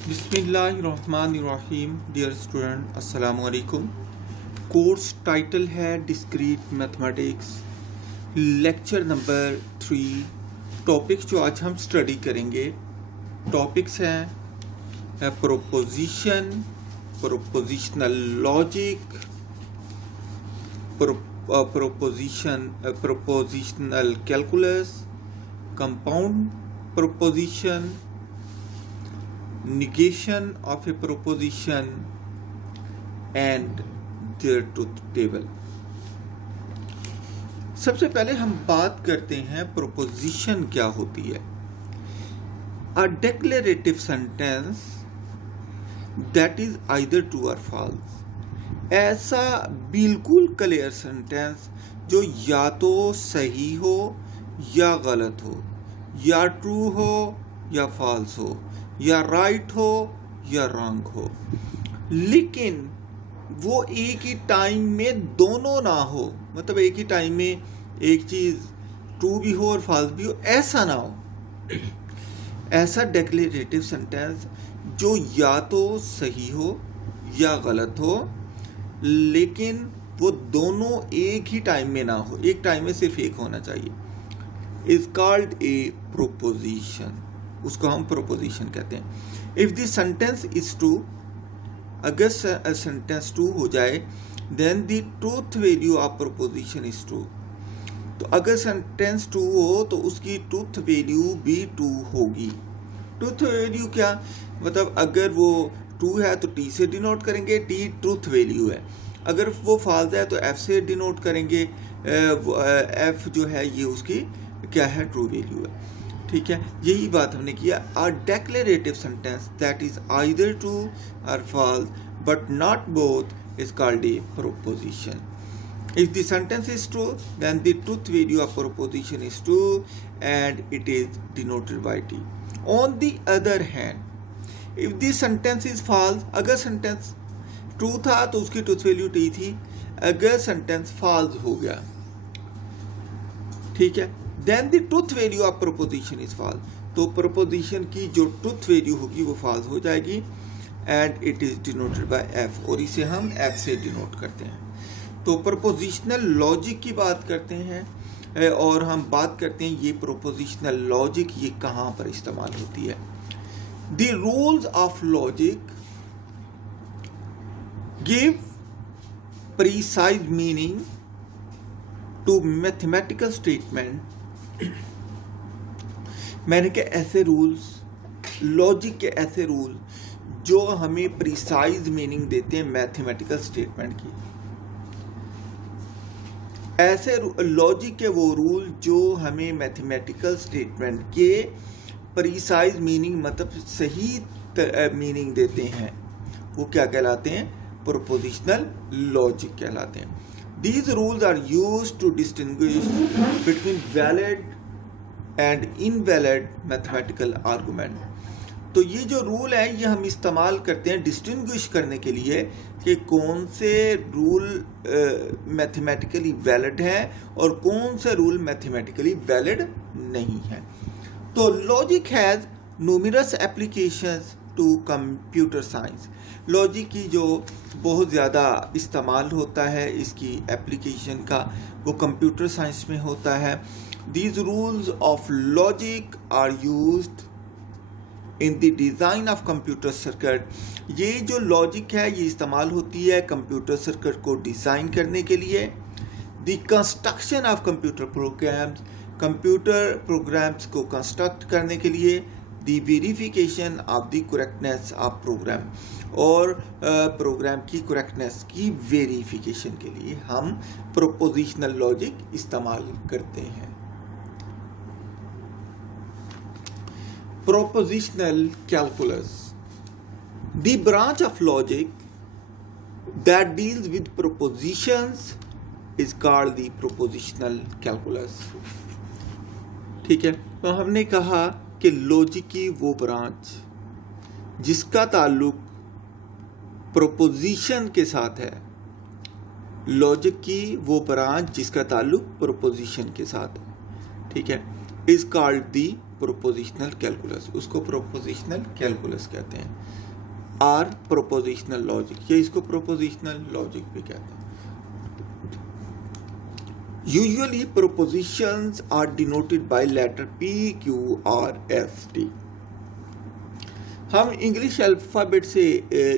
बिस्मिल्लाहिर्रहमानिर्रहीम। Dear student, अस्सलाम वालेकुम। कोर्स टाइटल है discrete mathematics, lecture number 3। Topics जो आज हम स्टडी करेंगे, टॉपिक्स हैं proposition, prepositional logic, prepositional calculus, compound proposition, negation of a proposition and their truth table। सबसे पहले हम बात करते हैं प्रोपोजिशन क्या होती है। A declarative sentence that is either true or false, ऐसा बिल्कुल क्लियर सेंटेंस जो या तो सही हो या गलत हो, या ट्रू हो या फॉल्स हो, या राइट हो या रॉन्ग हो, लेकिन वो एक ही टाइम में दोनों ना हो। मतलब एक ही टाइम में एक चीज ट्रू भी हो और फॉल्स भी हो, ऐसा ना हो। ऐसा डिक्लेरेटिव सेंटेंस जो या तो सही हो या गलत हो, लेकिन वो दोनों एक ही टाइम में ना हो, एक टाइम में सिर्फ एक होना चाहिए, इज कॉल्ड ए प्रोपोजिशन। उसको हम प्रोपोजिशन कहते हैं। If the sentence is true, अगर सेंटेंस ट्रू हो जाए, then the truth value of proposition is true. तो अगर सेंटेंस ट्रू हो तो उसकी ट्रूथ वैल्यू भी ट्रू होगी। ट्रूथ वैल्यू क्या मतलब, अगर वो ट्रू है तो टी से डिनोट करेंगे, टी ट्रूथ वैल्यू है। अगर वो फॉल्स है तो एफ से डिनोट करेंगे, एफ जो है ये उसकी क्या है, ट्रू वैल्यू है। ठीक है, यही बात हमने किया। A declarative sentence that is either true or false but not both is called a proposition. If the sentence is true, then the truth value of proposition is true and it is denoted by T. On the other hand, if the sentence is false, अगर sentence true था तो उसकी truth value T थी। अगर sentence false हो गया, ठीक है, then the truth value of proposition is false, तो प्रोपोजिशन की जो ट्रूथ वैल्यू होगी वो फॉल्स हो जाएगी and it is denoted by F, और इसे हम एफ से डिनोट करते हैं। तो प्रोपोजिशनल लॉजिक की बात करते हैं और हम बात करते हैं ये प्रोपोजिशनल लॉजिक ये कहाँ पर इस्तेमाल होती है। The rules of logic give precise meaning to mathematical statement. मैंने कहा ऐसे रूल्स, लॉजिक के ऐसे रूल जो हमें प्रिसाइज मीनिंग देते हैं मैथमेटिकल स्टेटमेंट की। ऐसे लॉजिक के वो रूल जो हमें मैथमेटिकल स्टेटमेंट के प्रिसाइज मीनिंग मतलब सही मीनिंग देते हैं, वो क्या कहलाते हैं, प्रोपोजिशनल लॉजिक कहलाते हैं। These rules are used to distinguish between valid and invalid mathematical argument। तो ये जो रूल है ये हम इस्तेमाल करते हैं डिस्टिंग्विश करने के लिए कि कौन से रूल मैथमेटिकली वैलिड हैं और कौन से रूल मैथमेटिकली वैलिड नहीं है। तो logic has numerous applications to computer science. Logic की जो बहुत ज़्यादा इस्तेमाल होता है इसकी एप्लीकेशन का, वो कंप्यूटर साइंस में होता है। These rules of logic are used in the design of computer circuit. ये जो लॉजिक है ये इस्तेमाल होती है कंप्यूटर सर्किट को डिज़ाइन करने के लिए। The construction of computer programs, computer programs को कंस्ट्रक्ट करने के लिए। The verification of the correctness of program, और प्रोग्राम की करेक्टनेस की वेरिफिकेशन के लिए हम प्रोपोजिशनल लॉजिक इस्तेमाल करते हैं। Propositional calculus, the branch of logic that deals with propositions is called the propositional calculus. ठीक है, तो हमने कहा कि लॉजिक की वो ब्रांच जिसका ताल्लुक प्रोपोजिशन के साथ है, लॉजिक की वो ब्रांच जिसका ताल्लुक प्रोपोजिशन के साथ है, ठीक है, is called the prepositional calculus, उसको प्रोपोजिशनल कैलकुलस कहते हैं, आर प्रोपोजिशनल लॉजिक, या इसको प्रोपोजिशनल लॉजिक भी कहते हैं। Usually propositions are denoted by letter P, Q, R, S, T। हम इंग्लिश अल्फ़ाबेट से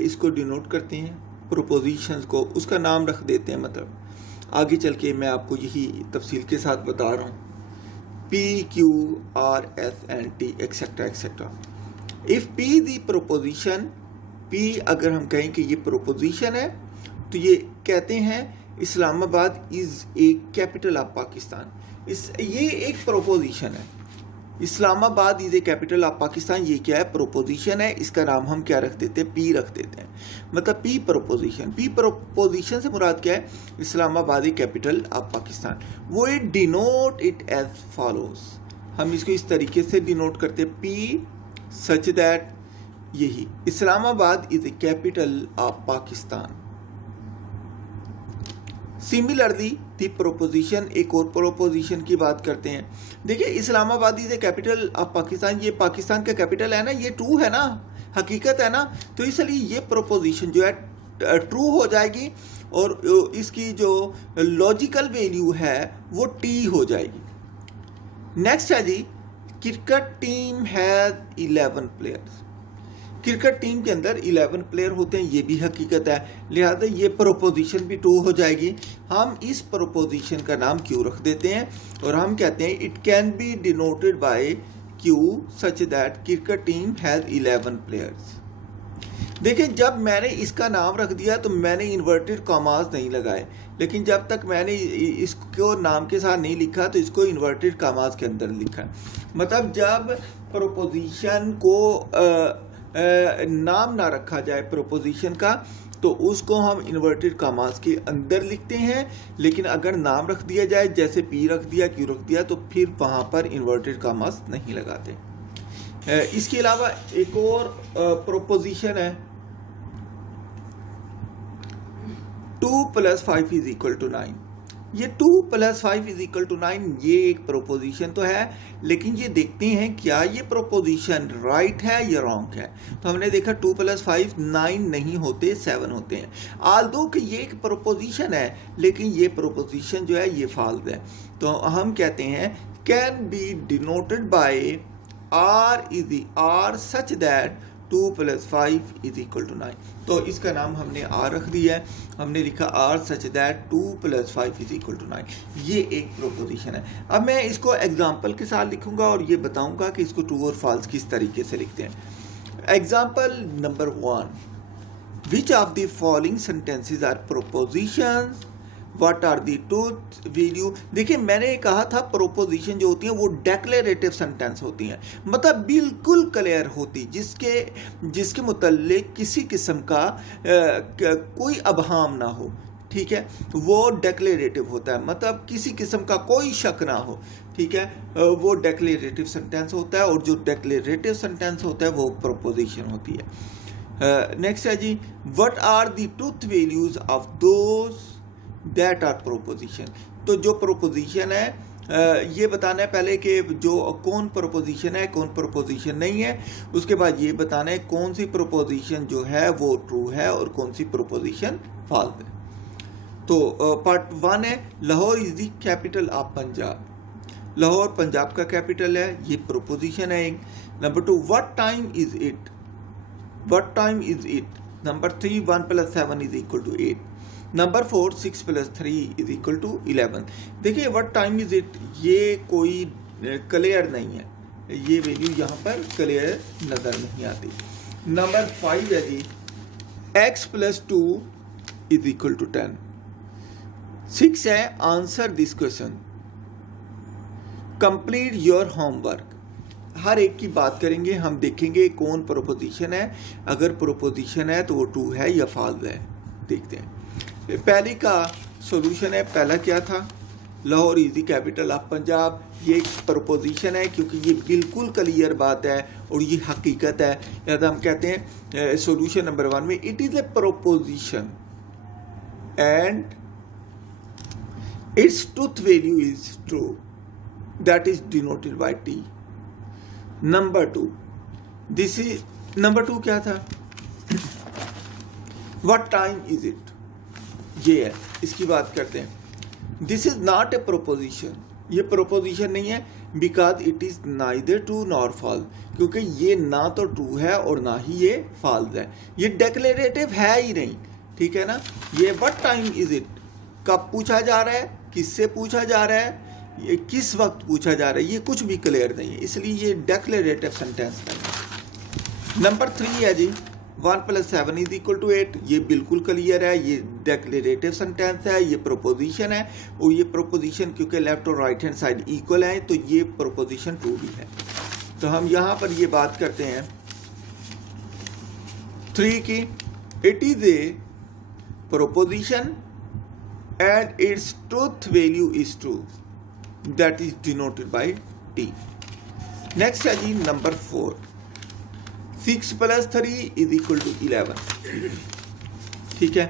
इसको डिनोट करते हैं प्रोपोजिशंस को, उसका नाम रख देते हैं। मतलब आगे चल के मैं आपको यही तफसील के साथ बता रहा हूँ, P, Q, R, S and T etcetera etcetera. If P the proposition, P अगर हम कहें कि ये प्रोपोजिशन है तो ये कहते हैं Islamabad is a capital of Pakistan. ये एक प्रोपोजिशन है, Islamabad is a capital of Pakistan, ये क्या है, प्रोपोजिशन है। इसका नाम हम क्या रख देते हैं, P रख देते हैं। मतलब P प्रोपोजिशन, P प्रोपोजिशन से मुराद क्या है, Islamabad a capital of Pakistan. वो it denote it as follows, हम इसको इस तरीके से डिनोट करते हैं, P सच दैट, यही Islamabad is a capital of Pakistan. Similarly the proposition, एक और प्रोपोजिशन की बात करते हैं। देखिए Islamabad is a capital of Pakistan, ये पाकिस्तान का कैपिटल है ना, ये ट्रू है ना, हकीकत है ना, तो इसलिए ये प्रोपोजिशन जो है ट्रू हो जाएगी और इसकी जो लॉजिकल वैल्यू है वो T हो जाएगी। नेक्स्ट है जी, cricket team has 11 players, cricket team के अंदर 11 प्लेयर होते हैं, ये भी हकीकत है, लिहाजा ये प्रोपोजिशन भी ट्रू हो जाएगी। हम इस प्रोपोजिशन का नाम Q रख देते हैं और हम कहते हैं it can be denoted by Q such that cricket team has 11 players. देखिए जब मैंने इसका नाम रख दिया तो मैंने इन्वर्टेड कॉमास नहीं लगाए, लेकिन जब तक मैंने इसको नाम के साथ नहीं लिखा तो इसको इन्वर्टेड कॉमास के अंदर लिखा। मतलब जब प्रोपोजिशन को नाम ना रखा जाए प्रोपोजिशन का तो उसको हम इन्वर्टेड कॉमास के अंदर लिखते हैं, लेकिन अगर नाम रख दिया जाए जैसे P रख दिया, Q रख दिया, तो फिर वहाँ पर इन्वर्टेड कॉमास नहीं लगाते। इसके अलावा एक और प्रोपोजिशन है 2 + 5 = 9। ये 2 + 5 = 9 ये एक प्रोपोजिशन तो है, लेकिन ये देखते हैं क्या ये प्रोपोजिशन राइट है या रॉन्ग है। तो हमने देखा 2 + 5 9 नहीं होते, 7 होते हैं। आल्दो कि ये एक प्रोपोजिशन है, लेकिन ये प्रोपोजिशन जो है ये फाल्स है। तो हम कहते हैं can be denoted by R such that 2 + 5 = 9। तो इसका नाम हमने R रख दिया है, हमने लिखा R सच दैट 2 + 5 = 9। ये एक प्रोपोजिशन है। अब मैं इसको एग्जाम्पल के साथ लिखूंगा और ये बताऊंगा कि इसको ट्रू और फॉल्स किस तरीके से लिखते हैं। Example number 1, which of the following sentences are propositions, what are the truth value. देखिए मैंने कहा था प्रोपोजिशन जो होती है वो डेक्लेरेटिव सेंटेंस होती हैं, मतलब बिल्कुल क्लियर होती, जिसके मुतल्लिक किसी किस्म का कोई अबहाम ना हो, ठीक है, वो डेक्लेरेटिव होता है, मतलब किसी किस्म का कोई शक ना हो, ठीक है, वो डेक्लेरेटिव सेंटेंस होता है। और जो डेक्लेरेटिव सेंटेंस होता है वो प्रोपोजिशन होती है। नेक्स्ट है जी, what are the truth values of those that are proposition. तो जो प्रोपोजिशन है ये बताना है पहले कि जो कौन प्रोपोजिशन है कौन प्रोपोजिशन नहीं है, उसके बाद ये बताना है कौन सी प्रोपोजिशन जो है वो ट्रू है और कौन सी प्रोपोजिशन फॉल्स है। तो पार्ट 1 है Lahore is the capital of Punjab, Lahore Punjab का कैपिटल है, ये प्रोपोजिशन है एक। Number 2, what time is it, what time is it. Number 3, 1 + 7 = 8। Number 4, 6 + 3 = 11। देखिए व्हाट टाइम इज इट, ये कोई क्लियर नहीं है, ये वैल्यू यहाँ पर क्लियर नजर नहीं आती। नंबर 5 है जी, x + 2 = 10। 6 है answer this question, complete your homework. हर एक की बात करेंगे, हम देखेंगे कौन प्रोपोजिशन है, अगर प्रोपोजिशन है तो वो ट्रू है या फॉल्स है, देखते हैं। पहली का सॉल्यूशन है, पहला क्या था, Lahore is the capital of Punjab, ये एक प्रोपोजिशन है क्योंकि ये बिल्कुल क्लियर बात है और ये हकीकत है, लिहाजा हम कहते हैं सॉल्यूशन नंबर 1 में it is a proposition and its truth value is true, that is denoted bye T। Number 2, this is number 2 क्या था? व्हाट टाइम इज इट, ये है, इसकी बात करते हैं। This is not a proposition, ये प्रोपोजिशन नहीं है, because it is neither true nor false, क्योंकि ये ना तो ट्रू है और ना ही ये फॉल्स है, ये डिक्लेरेटिव है ही नहीं, ठीक है ना। ये व्हाट टाइम इज इट कब पूछा जा रहा है, किससे पूछा जा रहा है, ये किस वक्त पूछा जा रहा है, ये कुछ भी क्लियर नहीं है, इसलिए ये डिक्लेरेटिव सेंटेंस नहीं है। नंबर 3 है जी 1 + 7 = 8, ये बिल्कुल क्लियर है, ये डिक्लेरेटिव सेंटेंस है, ये प्रोपोजिशन है, और ये प्रोपोजिशन क्योंकि लेफ्ट और राइट हैंड साइड इक्वल है तो ये प्रोपोजिशन ट्रू भी है। तो हम यहाँ पर ये बात करते हैं 3 की, it is a proposition and its truth value is true, that is denoted by T. Next है जी नंबर 4, 6 + 3 = 11, ठीक है।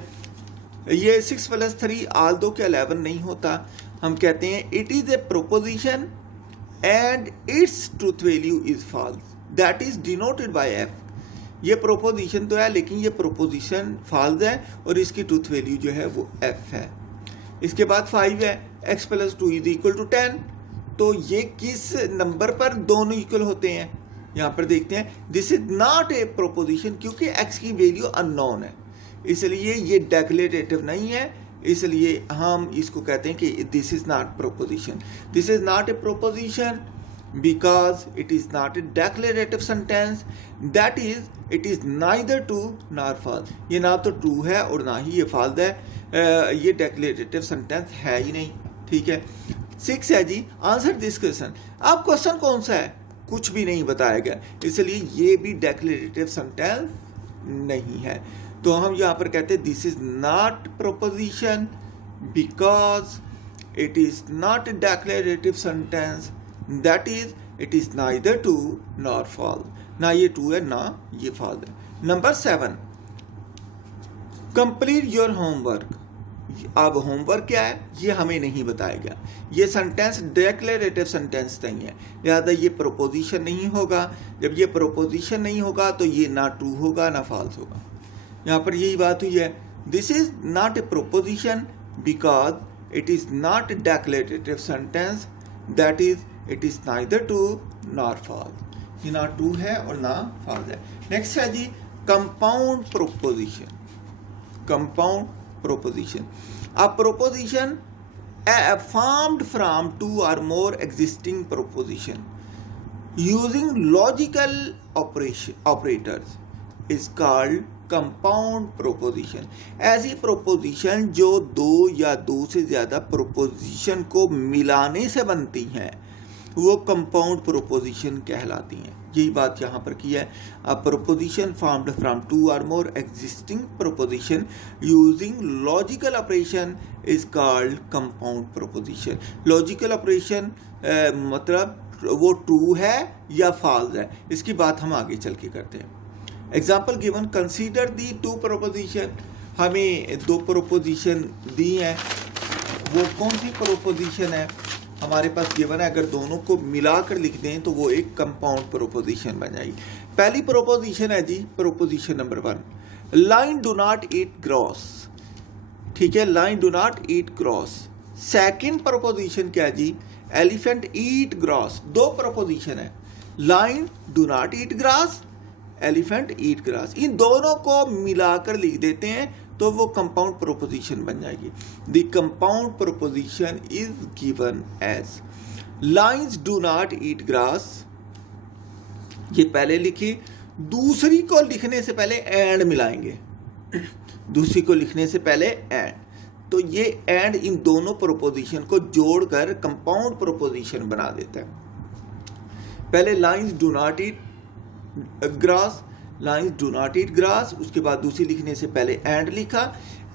ये 6 + 3 although के 11 नहीं होता, हम कहते हैं it is a proposition and its truth value is false, that is denoted by F. ये प्रोपोजिशन तो है लेकिन ये प्रोपोजिशन फॉल्स है और इसकी ट्रूथ वैल्यू जो है वो F है। इसके बाद 5 है x + 2 = 10, तो ये किस नंबर पर दोनों इक्वल होते हैं, यहाँ पर देखते हैं। This is not a proposition, क्योंकि x की वैल्यू अननोन है, इसलिए ये डिक्लेरेटिव नहीं है, इसलिए हम इसको कहते हैं कि this is not proposition. This is not a proposition because it is not a declarative sentence, that is it is neither true nor false, ये ना तो true है और ना ही ये false है, ये declarative sentence है ही नहीं, ठीक है। 6 है जी आंसर दिस क्वेश्चन, अब क्वेश्चन कौन सा है, कुछ भी नहीं बताया गया, इसलिए ये भी declarative sentence नहीं है। तो हम यहाँ पर कहते हैं this is not proposition because it is not a declarative sentence, that is it is neither true nor false, ना ये true है ना ये false है। नंबर 7, complete your homework, अब होमवर्क क्या है ये हमें नहीं बताया गया, ये सेंटेंस डिक्लेरेटिव सेंटेंस नहीं है, लिहाजा ये प्रोपोजिशन नहीं होगा, जब ये प्रोपोजिशन नहीं होगा तो ये ना ट्रू होगा ना फॉल्स होगा, यहाँ पर यही बात हुई है। This is not a proposition because it is not a declarative sentence, that is it is neither true nor false, ये ना ट्रू है और ना फॉल्स है। नेक्स्ट है जी compound proposition, compound proposition, a proposition formed from 2 or more existing proposition using logical operators is called compound proposition। ऐसी proposition जो 2 या 2 से ज्यादा proposition को मिलाने से बनती हैं वो कंपाउंड प्रोपोजिशन कहलाती हैं, यही बात यहाँ पर की है। अ proposition formed from 2 or more existing proposition using logical operation is called compound proposition. Logical operation मतलब वो ट्रू है या फॉल्स है, इसकी बात हम आगे चल के करते हैं। एग्जाम्पल गिवन, कंसीडर दी 2 प्रोपोजिशन, हमें 2 प्रोपोजिशन दी हैं, वो कौन सी प्रोपोजिशन है हमारे पास गिवन है, अगर दोनों को मिलाकर लिख दें तो वो एक कंपाउंड प्रोपोजिशन बन जाएगी। पहली प्रोपोजिशन है जी प्रोपोजिशन नंबर 1, lion do not eat grass, ठीक है, lion do not eat grass. Second proposition क्या है जी, एलिफेंट ईट ग्रास। 2 प्रोपोजिशन है, lion do not eat grass, elephant eat grass, इन दोनों को मिलाकर लिख देते हैं तो वो कंपाउंड प्रोपोजिशन बन जाएगी। The compound proposition is given as lions do not eat grass, ये पहले लिखी, दूसरी को लिखने से पहले एंड मिलाएंगे, दूसरी को लिखने से पहले एंड, तो ये एंड इन दोनों प्रोपोजिशन को जोड़कर कंपाउंड प्रोपोजिशन बना देता है। पहले lions do not eat grass, lions do not eat grass, उसके बाद दूसरी लिखने से पहले एंड लिखा,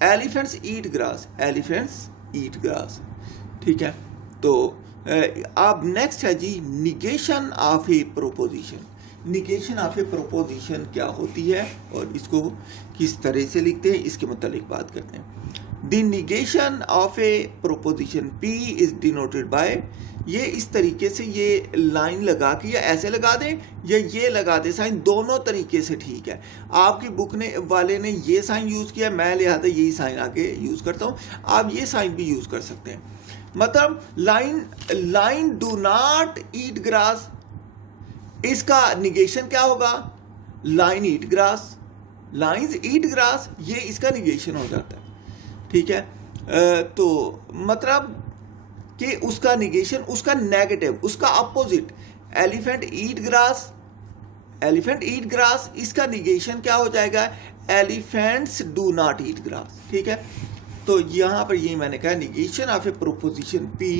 elephants eat grass, elephants eat grass, ठीक है। तो अब नेक्स्ट है जी negation of a proposition. Negation of a proposition क्या होती है और इसको किस तरह से लिखते हैं इसके मुतालिक बात करते हैं। The negation of a proposition P is denoted bye ये इस तरीके से ये लाइन लगा के या ऐसे लगा दें या ये लगा दें साइन, दोनों तरीके से ठीक है। आपकी बुक वाले ने ये साइन यूज़ किया, मैं लिहाजा यही साइन आगे यूज़ करता हूँ, आप ये साइन भी यूज़ कर सकते हैं। मतलब line do not eat grass, इसका निगेशन क्या होगा? लाइन ईट ग्रास, लाइन्स ईट ग्रास, ये इसका निगेशन हो जाता है, ठीक है। तो मतलब कि उसका निगेशन, उसका नेगेटिव, उसका opposite, elephant eat grass, elephant eat grass, इसका निगेशन क्या हो जाएगा? Elephants do not eat grass, ठीक है। तो यहां पर ये मैंने कहा negation of a proposition P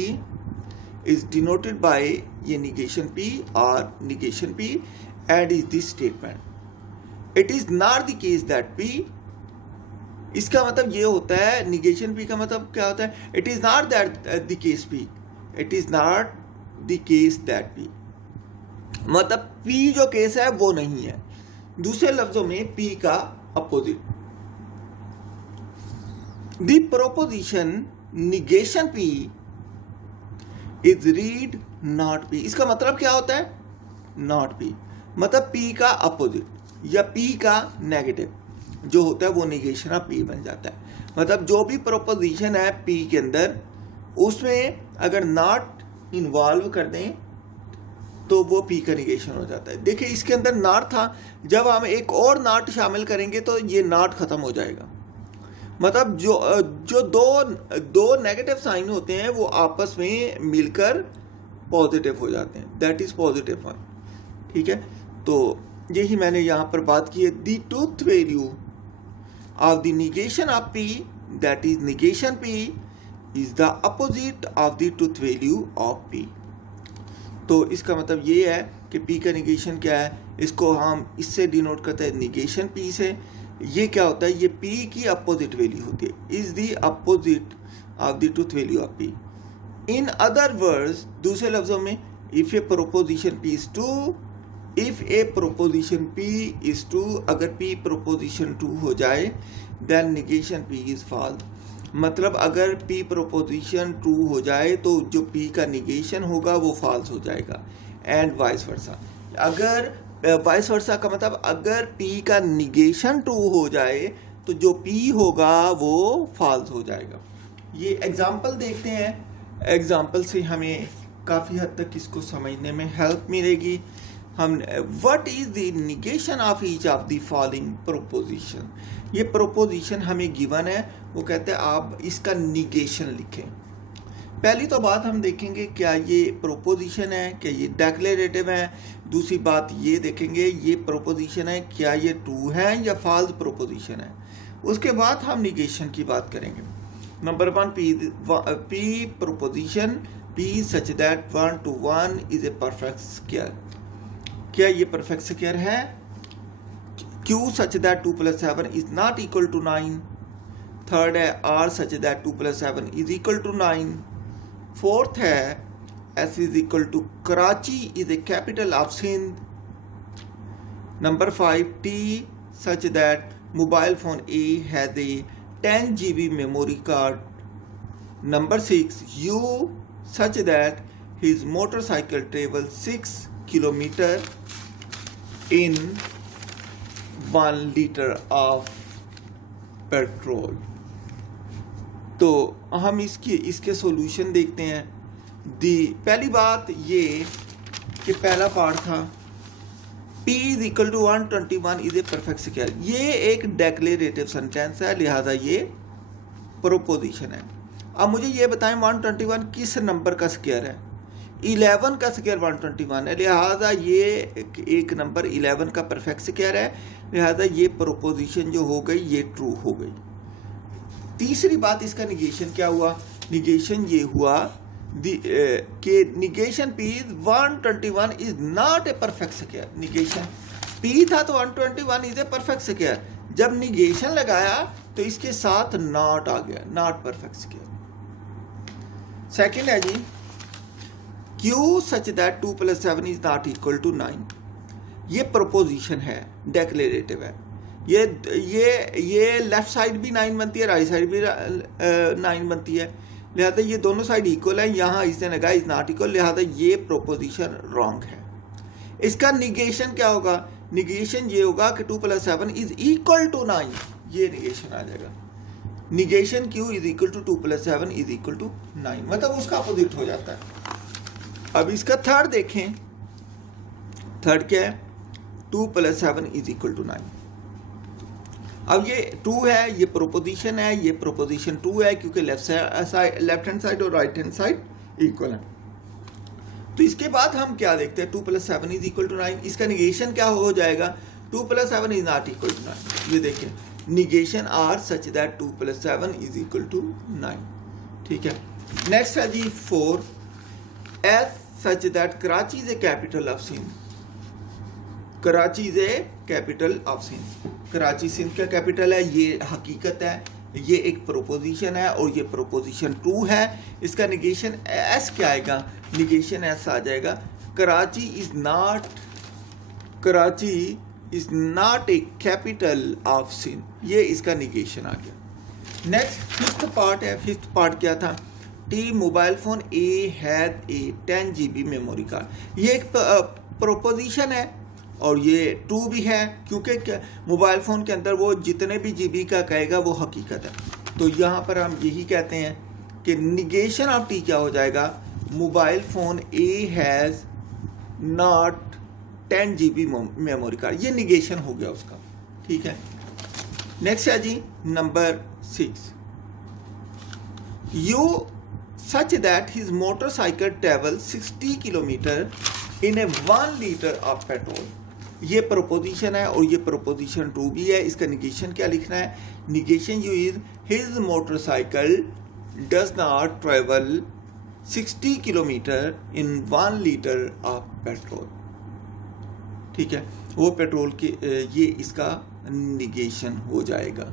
is denoted bye ये निगेशन पी और negation P and is this statement, it is not the case that P, इसका मतलब ये होता है, निगेशन पी का मतलब क्या होता है? It is not that the case P, it is not the case that P, मतलब पी जो केस है वो नहीं है, दूसरे लफ्जों में पी का opposite. The proposition negation P is read not P, इसका मतलब क्या होता है? नॉट पी, मतलब पी का अपोजिट या पी का नेगेटिव जो होता है वो निगेशन ऑफ पी बन जाता है। मतलब जो भी प्रोपोजिशन है पी के अंदर, उसमें अगर नॉट इन्वॉल्व कर दें तो वो पी का निगेशन हो जाता है। देखिए इसके अंदर नॉट था, जब हम एक और नॉट शामिल करेंगे तो ये नॉट खत्म हो जाएगा। मतलब जो दो नेगेटिव साइन होते हैं वो आपस में मिलकर पॉजिटिव हो जाते हैं, दैट इज पॉजिटिव वन, ठीक है। तो यही मैंने यहाँ पर बात की है। The truth value of the negation of P, that is negation P is the opposite of the truth value of P. तो इसका मतलब ये है कि पी का निगेशन क्या है, इसको हम इससे डिनोट करते हैं निगेशन पी से। ये क्या होता है? ये पी की अपोजिट वैल्यू होती है, is the opposite of the truth value of P. In other words, दूसरे लफ्जों में, if a proposition P is true, if a proposition P is true, अगर पी प्रोपोजिशन ट्रू हो जाए then negation P is false. मतलब अगर P proposition true हो जाए तो जो पी का निगेशन होगा वो फॉल्स हो जाएगा, एंड वाइस वर्सा। अगर वाइस वर्सा का मतलब अगर पी का निगेशन ट्रू हो जाए तो जो पी होगा वो फॉल्स हो जाएगा। ये एग्जाम्पल देखते हैं, एग्जाम्पल से हमें काफ़ी हद तक इसको समझने में हेल्प मिलेगी। हम what is the negation of each of the following proposition, ये प्रोपोजिशन हमें गिवन है, वो कहते हैं आप इसका निगेशन लिखें। पहली तो बात हम देखेंगे क्या ये प्रोपोजिशन है, क्या ये डेक्लेरेटिव है। दूसरी बात ये देखेंगे ये प्रोपोजिशन है क्या ये ट्रू है या फॉल्स प्रोपोजिशन है। उसके बाद हम निगेशन की बात करेंगे। Number 1, P proposition P such that 1 to 1 is a perfect square, क्या ये परफेक्ट स्क्वायर है? Q such that 2 + 7 is not equal to 9। Third है R such that 2 + 7 is equal to 9। Fourth है S is equal to Karachi is a capital of Sindh. Number 5, T such that mobile phone A has a 10 GB memory card. Number 6, U such that his motorcycle travels 6 kilometers in 1 liter of petrol। तो हम इसके solution देखते हैं। पहली बात ये कि पहला पार्ट था P is equal to 121 is a perfect square. ये एक डेक्लेरेटिव सेंटेंस है, लिहाजा ये प्रोपोजिशन है। अब मुझे ये बताएं 121 किस नंबर का स्क्वायर है? 11 का स्क्वायर 121 है, लिहाजा ये एक नंबर 11 का परफेक्ट स्क्वायर है, लिहाजा ये प्रोपोजिशन जो हो गई ये ट्रू हो गई। तीसरी बात, इसका निगेशन क्या हुआ? निगेशन ये हुआ कि negation P 121 is not A perfect square. Negation P था तो 121 इज ए परफेक्ट स्क्वायर, जब निगेशन लगाया तो इसके साथ नॉट आ गया, नॉट परफेक्ट स्क्वायर। सेकंड है जी Q such that 2 + 7 is not equal to 9। ये प्रोपोजिशन है, डेक्लेरेटिव है। ये लेफ्ट साइड भी 9 बनती है, राइट साइड भी 9 बनती है, लिहाजा ये दोनों साइड इक्वल है, यहाँ इसने लगाया इज नॉट इक्वल, लिहाजा ये प्रोपोजिशन रॉन्ग है। इसका निगेशन क्या होगा? निगेशन ये होगा कि 2 + 7 इज इक्वल टू 9, ये निगेशन आ जाएगा। Negation Q is equal to 2 + 7 is equal to 9, मतलब उसका अपोजिट हो जाता है। अब इसका थर्ड देखें, थर्ड क्या है? 2 + 7 इज इक्वल टू 9। अब ये 2 है, ये प्रोपोजिशन है, ये प्रोपोजिशन 2 है, क्योंकि लेफ्ट हैंड साइड और राइट हैंड साइड इक्वल है। तो इसके बाद हम क्या देखते हैं? 2 + 7 इज इक्वल टू 9। इसका निगेशन क्या हो जाएगा? 2 + 7 इज नॉट इक्वल टू 9। ये देखिए, negation R such that 2 + 7 is equal to 9। ठीक है। नेक्स्ट है जी 4, as such that Karachi is a capital of Sindh. Karachi is a capital of Sindh. Karachi Sindh का कैपिटल है, ये हकीकत है, ये एक प्रोपोजिशन है और ये प्रोपोजिशन 2 है। इसका निगेशन एस क्या आएगा? निगेशन एस आ जाएगा, Karachi is not a capital of Sindh. ये इसका निगेशन आ गया। नेक्स्ट फिफ्थ पार्ट है। फिफ्थ पार्ट क्या था? T mobile phone A had a 10 GB memory card. ये एक प्रोपोजिशन है और ये 2 भी है, क्योंकि मोबाइल फ़ोन के अंदर वो जितने भी GB का कहेगा वो हकीकत है। तो यहाँ पर हम यही कहते हैं कि निगेशन ऑफ टी क्या हो जाएगा? Mobile phone A has not 10 GB memory card. ये निगेशन हो गया उसका। ठीक है। नेक्स्ट है जी number 6, you such that his motorcycle travel 60 kilometre in a 1 litre of petrol. ये प्रोपोजिशन है और ये प्रोपोजिशन 2 भी है। इसका निगेशन क्या लिखना है? Negation you is his motorcycle does not travel 60 kilometre in 1 litre of petrol. ठीक है, वो पेट्रोल के ये इसका निगेशन हो जाएगा।